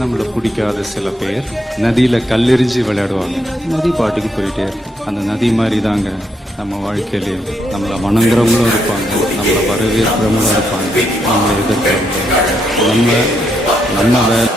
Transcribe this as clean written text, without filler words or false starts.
நம்மளை பிடிக்காத சில பேர் நதியில் கல்லெறிஞ்சு விளையாடுவாங்க. நதி பாட்டுக்கு போயிட்டே இருக்கும். அந்த நதி மாதிரி தாங்க நம்ம வாழ்க்கையிலையும் நம்மளை வணங்குறவங்களும் இருப்பாங்க, நம்மளை வரவேற்கிறவங்களும் இருப்பாங்க, நம்மளை எதிர்க்கிறவங்களும். நம்ம நம்ம வேலை